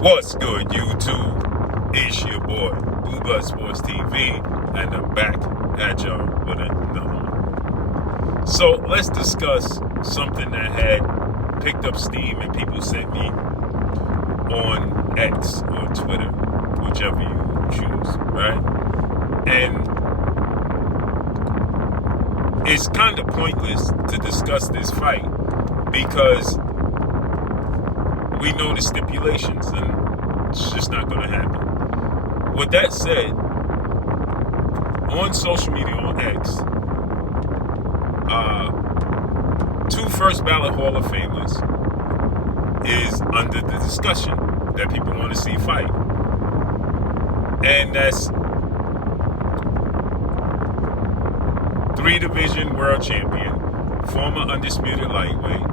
What's good, YouTube? It's your boy, Blue Blood Sports TV, and I'm back at y'all with another one. So let's discuss something that had picked up steam and people sent me on X or Twitter, whichever you choose, right? And it's kind of pointless to discuss this fight because we know the stipulations and it's just not going to happen. With that said, on social media, on X, two first ballot Hall of Famers is under the discussion that people want to see fight. And that's 3-division world champion, former undisputed lightweight,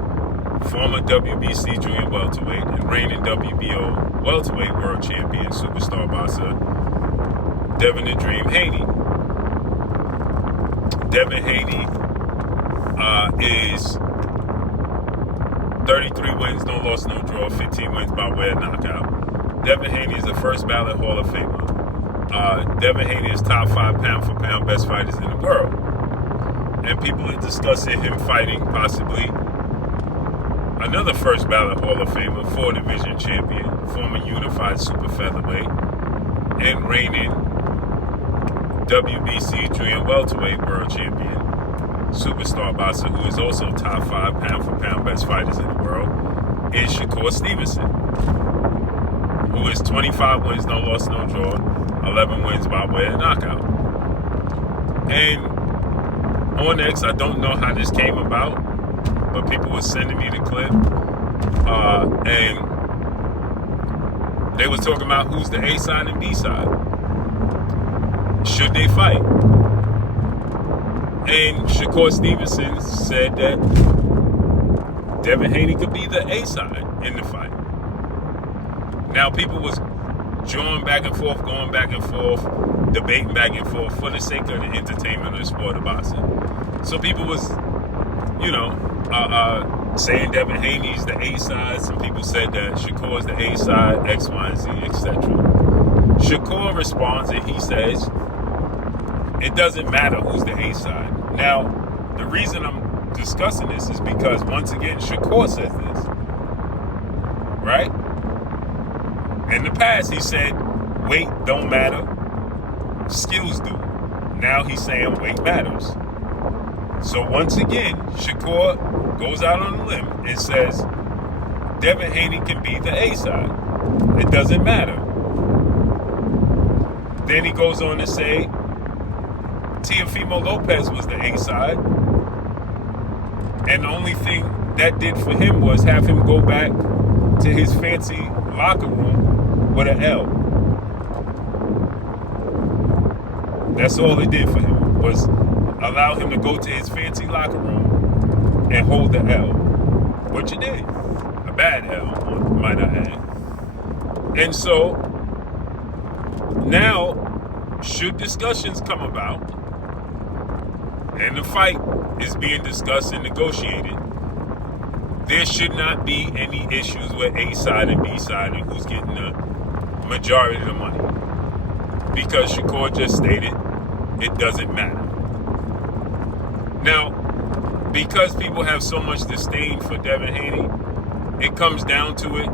former WBC junior welterweight, and reigning WBO welterweight world champion, superstar boxer, Devin the Dream Haney. Devin Haney is 33 wins, no loss, no draw, 15 wins by way of knockout. Devin Haney is the first ballot Hall of Famer. Devin Haney is top 5 pound for pound best fighters in the world. And people are discussing him fighting possibly another first ballot Hall of Famer, 4-division champion, former unified super featherweight, and reigning WBC junior welterweight world champion, superstar boxer who is also top 5 pound for pound best fighters in the world, is Shakur Stevenson, who is 25 wins, no loss, no draw, 11 wins by way of knockout. And on X, I don't know how this came about, but people were sending me the clip, and they were talking about who's the A side and B side. Should they fight? And Shakur Stevenson said that Devin Haney could be the A side in the fight. Now people was going back and forth, debating back and forth for the sake of the entertainment of the sport of boxing. So people was, saying Devin Haney's the A side. Some people said that Shakur's the A side, X, Y, and Z, etc. Shakur responds and he says, it doesn't matter who's the A side. Now, the reason I'm discussing this is because, once again, Shakur says this, right? In the past, he said, weight don't matter, skills do. Now he's saying weight matters. So once again, Shakur goes out on a limb and says, Devin Haney can be the A side. It doesn't matter. Then he goes on to say, Teofimo Lopez was the A side. And the only thing that did for him was have him go back to his fancy locker room with an L. That's all it did for him, was allow him to go to his fancy locker room and hold the L. Which he did. A bad L, might I add. And so, now, should discussions come about, and the fight is being discussed and negotiated, there should not be any issues with A side and B side and who's getting the majority of the money. Because Shakur just stated, it doesn't matter. Now, because people have so much disdain for Devin Haney, it comes down to it,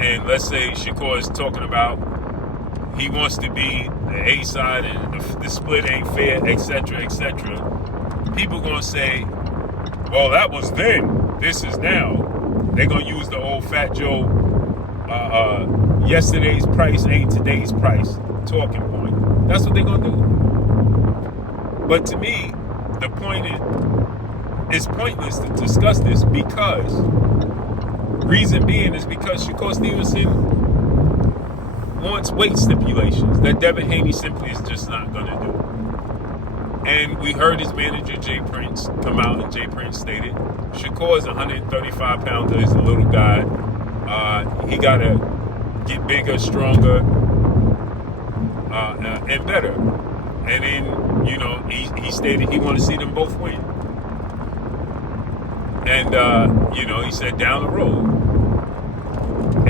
and let's say Shakur is talking about he wants to be the A side and the split ain't fair, etc., etc. People gonna say, well, that was then, this is now. They're gonna use the old Fat Joe, yesterday's price ain't today's price talking point. That's what they're gonna do. But to me, the point is, it's pointless to discuss this because, reason being is because Shakur Stevenson wants weight stipulations that Devin Haney simply is just not going to do. And we heard his manager, Jay Prince, come out, and Jay Prince stated, Shakur is a 135-pounder, he's a little guy. He got to get bigger, stronger, and better. And then, he stated he wanted to see them both win. And, he said down the road.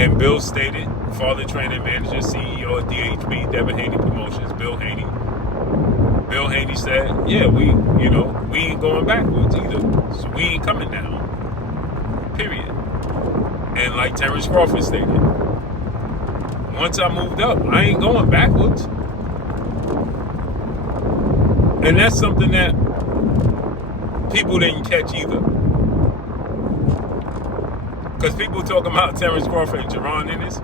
And Bill stated, father, trainer, manager, CEO of DHB, Devin Haney Promotions, Bill Haney. Bill Haney said, yeah, we ain't going backwards either. So we ain't coming down. Period. And like Terrence Crawford stated, once I moved up, I ain't going backwards. And that's something that people didn't catch either. Because people talking about Terrence Crawford and Jerron Ennis.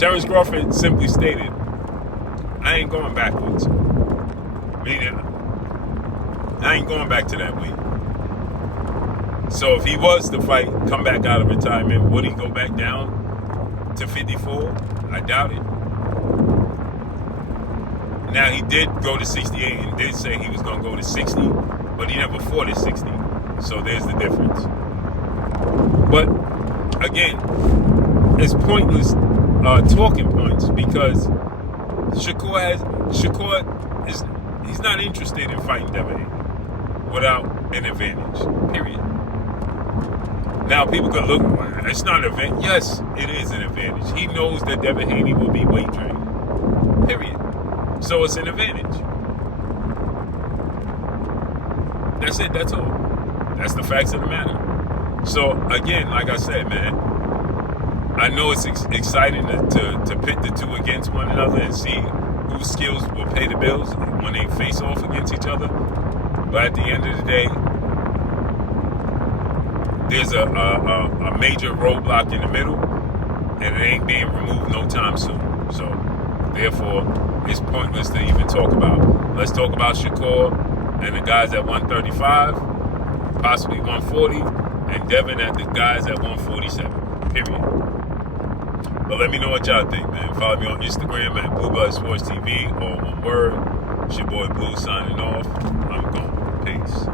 Terrence Crawford simply stated, I ain't going backwards. Meaning, I ain't going back to that weight. So if he was to fight, come back out of retirement, would he go back down to 54? I doubt it. Now, he did go to 68 and did say he was going to go to 60, but he never fought at 60. So there's the difference. But again, it's pointless talking points because Shakur he's not interested in fighting Devin without an advantage. Period. Now people could look, it's not an advantage. Yes, it is an advantage. He knows that Devin Haney will be weight trained. Period. So it's an advantage. That's it. That's all. That's the facts of the matter. So again, like I said, man, I know it's exciting to pit the two against one another and see whose skills will pay the bills when they face off against each other. But at the end of the day, there's a major roadblock in the middle, and it ain't being removed no time soon. So therefore, it's pointless to even talk about. Let's talk about Shakur and the guys at 135, possibly 140, and Devin at the guys at 147. Period. But let me know what y'all think, man. Follow me on Instagram at Blueblood Sports TV, all one word. It's your boy Blue signing off. I'm gone. Peace.